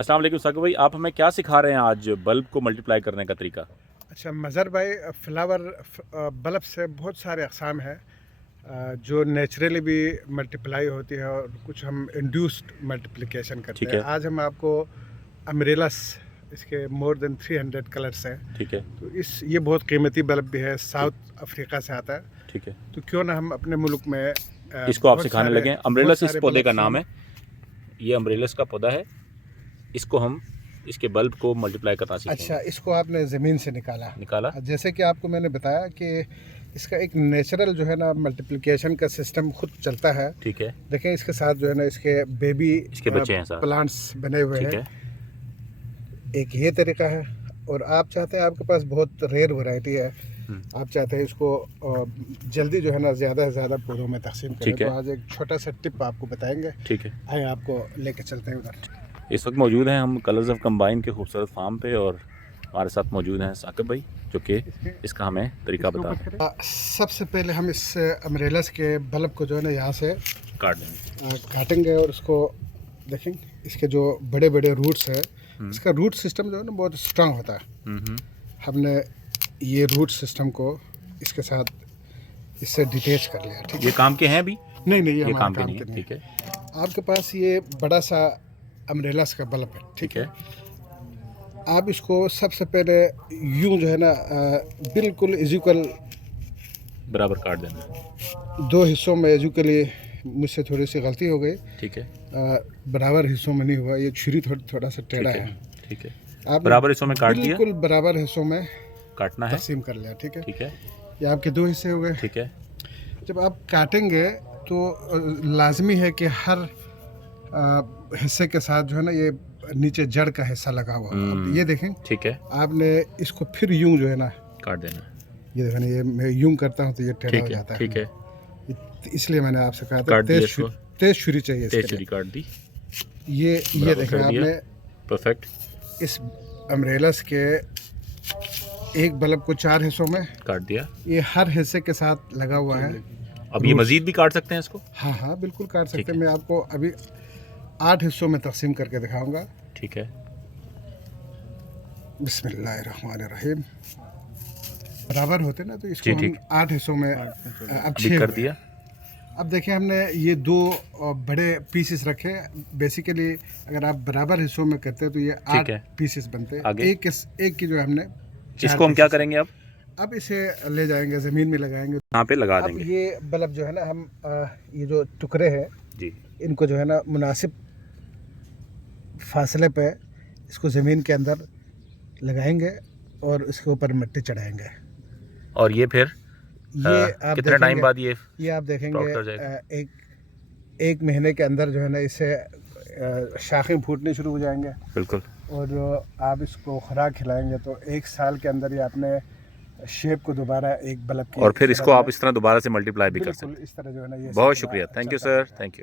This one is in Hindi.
अस्सलाम वालेकुम साकिब भाई, आप हमें क्या सिखा रहे हैं आज बल्ब को मल्टीप्लाई करने का तरीका? अच्छा मज़हर भाई, फ्लावर बल्ब से बहुत सारे अक़साम हैं जो नेचुरली भी मल्टीप्लाई होती है और कुछ हम इंड्यूस्ड मल्टीप्लिकेशन करते ठीक हैं। है। आज हम आपको अमरेलस, इसके मोर देन 300 कलर्स हैं। ठीक है। तो ये बहुत कीमती बल्ब भी है, साउथ अफ्रीका से आता है। ठीक है। तो क्यों ना हम अपने मुल्क में इसको आप बहुत सिखाने सारे लगे। बहुत अम्ब्रेलस इस सारे पौधे का बल्ब नाम है। ये अम्ब्रेलस का पौधा है। इसको हम इसके बल्ब को मल्टीप्लाई करना सीखेंगे। अच्छा, इसको आपने ज़मीन से निकाला। जैसे कि आपको मैंने बताया कि इसका एक नेचुरल जो है ना मल्टीप्लिकेशन का सिस्टम खुद चलता है। ठीक है। देखें इसके साथ जो है ना इसके बेबी इसके बच्चे हैं साथ। प्लांट्स बने हुए ठीक हैं। है। एक ये तरीका है, और आप चाहते हैं, आपके पास बहुत रेयर वैरायटी है, आप चाहते हैं इसको जल्दी जो है ना ज़्यादा से ज़्यादा पौधों में तकसीम करें। तो आज एक छोटा सा टिप आपको बताएंगे। ठीक है। आइए आपको लेके चलते हैं उधर। इस वक्त मौजूद हैं हम कलर्स ऑफ कंबाइन के खूबसूरत फार्म पे, और हमारे साथ मौजूद हैं साकिब भाई जो कि इसका हमें तरीका बता रहे हैं। सबसे पहले हम इस अमरेलस के बल्ब को जो है ना यहाँ से काट देंगे। काटेंगे, और इसको देखें, इसके जो बड़े बड़े रूट्स है, इसका रूट सिस्टम जो है ना बहुत स्ट्रांग होता है। हमने ये रूट सिस्टम को इसके साथ इससे डिटेच कर लिया। ठीक है, ये काम के हैं अभी? नहीं, ये काम के नहीं है। ठीक है। आपके पास ये बड़ा सा अमरेलस का बल्ब है। ठीक है, आप इसको सबसे पहले यूं जो है ना बिल्कुल इक्वल बराबर काट देना। दो हिस्सों में इक्वली, मुझसे थोड़ी सी गलती हो गई। ठीक है। बराबर हिस्सों में नहीं हुआ, ये छुरी थोड़ा सा टेढ़ा है। ठीक है। आप बराबर हिस्सों में काट दिया। बिल्कुल बराबर हिस्सों में काटना है, तकसीम कर लिया। ठीक है। ठीक है। ये आपके दो हिस्से हो गए। ठीक है। जब आप काटेंगे तो लाजमी है कि हर हिस्से के साथ जो है ना ये नीचे जड़ का हिस्सा लगा हुआ। अब ये देखें। ठीक है। आपने इसको फिर यूं जो है ना काट देना। ये देखें, ये मैं यूं करता हूँ तो ये टेढ़ा हो जाता है। ठीक है। इसलिए मैंने आपसे कहा था तेज छुरी चाहिए। तेज छुरी काट दी। ये देखें आपने परफेक्ट। इस अमरेलस के एक बल्ब को 4 हिस्सों में काट दिया। ये हर हिस्से के साथ लगा हुआ है। अब ये मजीद भी काट सकते हैं इसको? हाँ, बिल्कुल काट सकते हैं। मैं आपको अभी 8 हिस्सों में तकसीम करके दिखाऊंगा। ठीक है। बिस्मिल्लाहिर्रहमानिर्रहीम। बराबर होते ना, तो इसको हम 8 हिस्सों में अब 6 कर दिया। अब देखिए, हमने ये 2 बड़े पीसेस रखे। बेसिकली अगर आप बराबर हिस्सों में करते हैं तो ये 8 पीसेस बनते हैं। एक की जो है हमने, इसको हम क्या करेंगे अब इसे ले जाएंगे, ज़मीन में लगाएंगे, यहाँ पे लगा देंगे। अब ये बल्ब जो है ना हम ये जो टुकड़े हैं जी, इनको जो है ना मुनासिब फासले पे इसको ज़मीन के अंदर लगाएंगे और इसके ऊपर मिट्टी चढ़ाएंगे। और ये फिर ये आप कितने टाइम बाद ये आप देखेंगे एक महीने के अंदर जो है ना इससे शाखें फूटनी शुरू हो जाएंगे। बिल्कुल। और आप इसको खुराक खिलाएंगे तो 1 साल के अंदर ये अपने शेप को दोबारा एक बल्ब की, और फिर इसको आप इस तरह दोबारा से मल्टीप्लाई भी कर सकते हैं। इस तरह जो है ना ये। बहुत शुक्रिया, thank you sir, thank you.